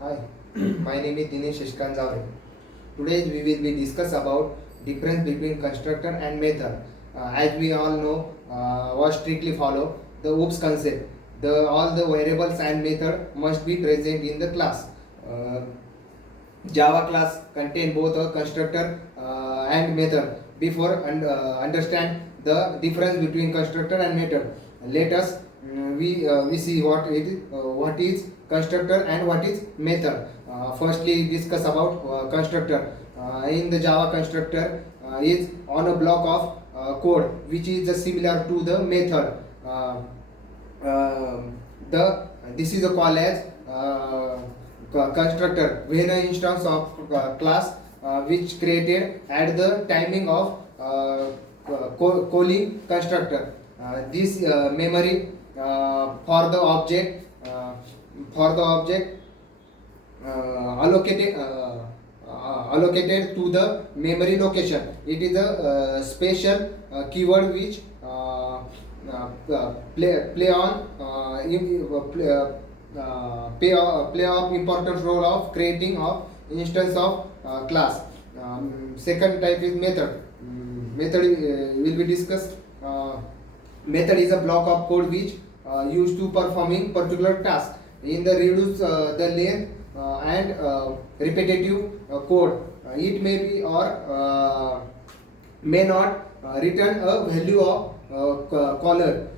Hi, my name is Dinesh Shishkan Zavre. Today we will be discuss about difference between constructor and method. As we all know, or strictly follow the OOPS concept. All the variables and method must be present in the class. Uh, Java class contain both a constructor and method. Before understand the difference between constructor and method, let us we see what is constructor and what is method. Firstly, discuss about constructor. In the Java, constructor is on a block of code which is similar to the method. Uh, the This is a call as constructor when an instance of class which created at the timing of calling constructor. This memory for the object allocated to the memory location. It is a special keyword which play on play of important role of creating of instance of class. Second type is method. Method will be discussed. Method is a block of code which used to performing particular task in the reduce the length and repetitive code. It may be or may not return a value of caller.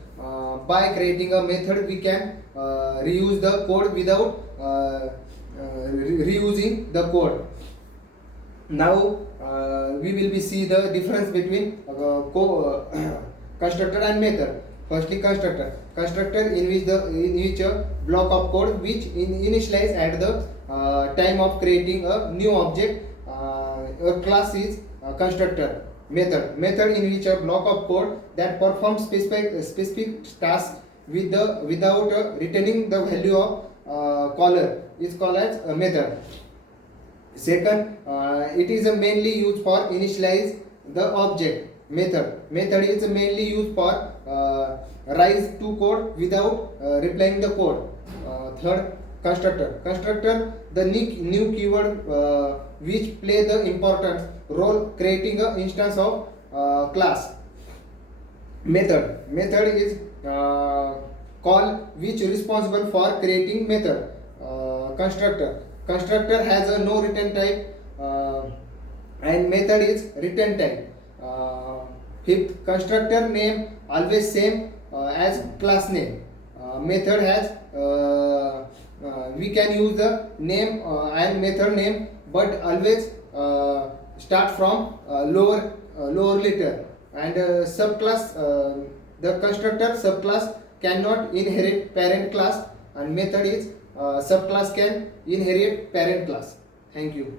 By creating a method, we can reuse the code without reusing the code. Now we will be see the difference between constructor and method. Firstly, constructor. Constructor in which a block of code which initialize at the time of creating a new object. A class is constructor. Method in which a block of code that performs specific task without returning the value of caller is called as a method. Second, it is mainly used for initialize the object. Method is mainly used for rise to code without replying the code. Third, constructor the new keyword which play the important role creating a instance of class. Method is call which responsible for creating method. Constructor has a no return type and method is return type. Fifth, constructor name always same as class name. Method has we can use the name and method name, but always start from lower letter. And subclass, the constructor subclass cannot inherit parent class, and method is subclass can inherit parent class. Thank you.